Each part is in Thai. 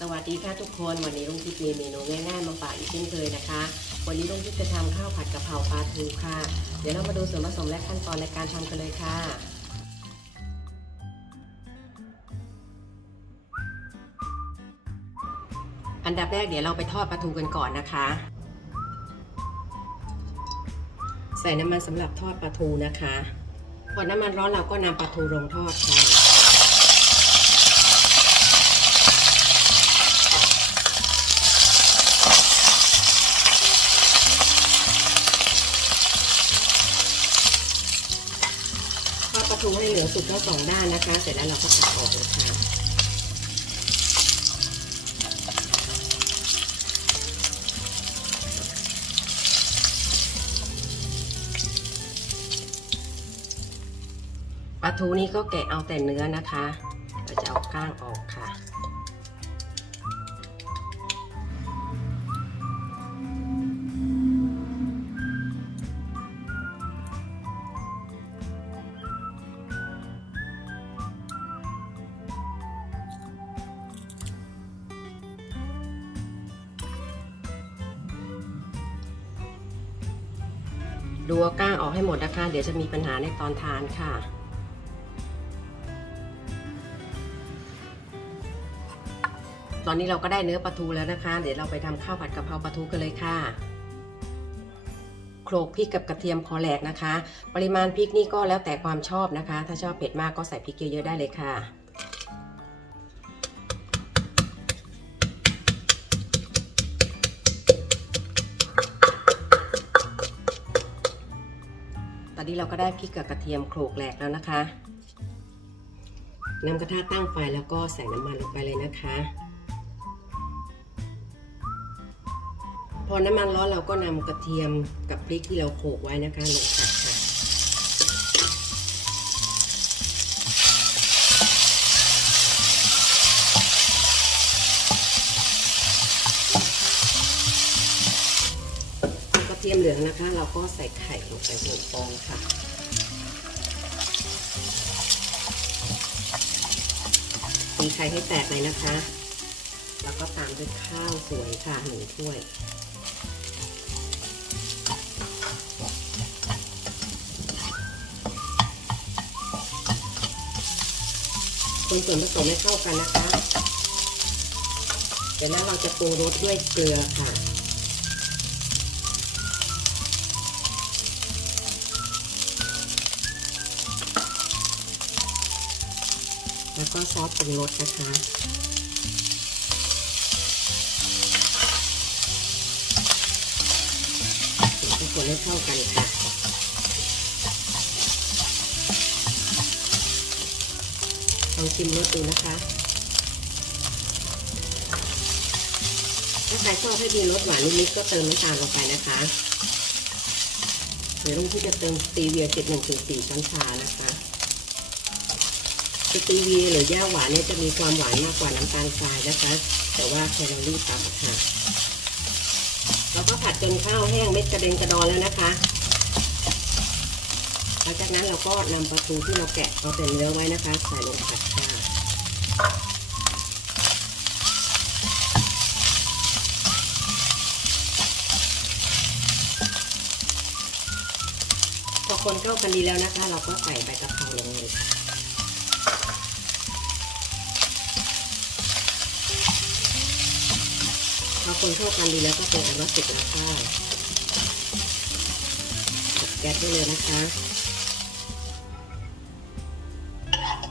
สวัสดีค่ะทุกคนวันนี้ลุงทิพย์มีเมนูง่ายๆมาฝากอีกเช่นเคยนะคะ วันนี้ลุงทิพย์จะทำข้าวผัดกะเพราปลาทูค่ะ เดี๋ยวเรามาดูส่วนผสมและขั้นตอนในการทำกันเลยค่ะ อันดับแรกเดี๋ยวเราไปทอดปลาทูกันก่อนนะคะ ใส่น้ำมันสำหรับทอดปลาทูนะคะพอน้ำมันร้อนเราก็นำปลาทูลงทอดค่ะ ทอดปรุงให้เหลืองสุดทั้งสองด้านนะคะ เสร็จแล้วเราก็ตักออกเลยค่ะปลาทูนี้ก็แกะเอาแต่เนื้อนะคะ เราจะเอาก้างออกค่ะ ดูเอาก้างออกให้หมดนะคะ เดี๋ยวจะมีปัญหาในตอนทานค่ะ ตอนนี้เราก็ได้เนื้อปลาทูแล้วนะคะ เดี๋ยวเราไปทำข้าวผัดกะเพราปลาทูกันเลยค่ะโขลกพริกกับกระเทียมพอแหลกนะคะ ปริมาณพริกนี่ก็แล้วแต่ความชอบนะคะ ถ้าชอบเผ็ดมากก็ใส่พริกเยอะๆได้เลยค่ะ นนี้เราก็ได้พริกกับกระเทียมโขลกแหลกแล้วนะคะนำกระทะตั้งไฟแล้วก็ใส่น้ำมันลงไปเลยนะคะ พอน้ำมันร้อนเราก็นำกระเทียมกับพริกที่เราโขลกไว้นะคะลงใส่ค่ะ พอกระเทียมเหลืองนะคะ เราก็ใส่ไข่ลงไปหนึ่งฟองค่ะตีไข่ให้แตกเลยนะคะ แล้วก็ตามด้วยข้าวสวยค่ะหนึ่งถ้วยคนส่วนผสมให้เข้ากันนะคะ เดี๋ยวแล้วเราจะปรุงรสด้วยเกลือค่ะ แล้วก็ซอสปรุงรสนะคะผสมให้เข้ากันค่ะลองชิมรสดูนะคะ ถ้าใครชอบให้มีรสหวานนิดๆก็เติมน้ำตาลลงไปนะคะเดี๋ยวลุงที่จะเติมตีเวีย7 1 4ช้อนชานะคะ สตีวีหรือย่าหวานเนี่ยจะมีความหวานมากกว่าน้ำตาลทรายนะคะ แต่ว่าแคลอรี่ต่ำค่ะเราก็ผัดจนข้าวแห้งเม็ดกระเด็นกระดอนแล้วนะคะหลังจากนั้นเราก็นำปลาทูที่เราแกะเอาแต่เนื้อไว้นะคะ ใส่ลงผัดค่ะพอคนเข้ากันดีแล้วนะคะ เราก็ใส่ใบกะเพราลงเลยค่ะ พอ คนเข้ากันดีแล้วก็เป็นอันว่าสร็จแล้วค่ะตัดแก๊สได้เลยนะคะ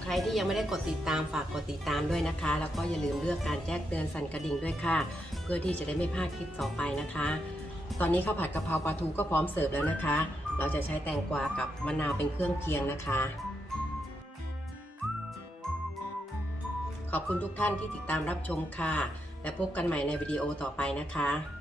ใครที่ยังไม่ได้กดติดตามฝากกดติดตามด้วยนะคะ แล้วก็อย่าลืมเลือกการแจ้งเตือนสั่นกระดิ่งด้วยค่ะ เพื่อที่จะได้ไม่พลาดคลิปต่อไปนะคะ ตอนนี้ข้าวผัดกะเพราปลาทูก็พร้อมเสิร์ฟแล้วนะคะ เราจะใช้แตงกวากับมะนาวเป็นเครื่องเคียงนะคะขอบคุณทุกท่านที่ติดตามรับชมค่ะ และพบกันใหม่ในวิดีโอต่อไปนะคะ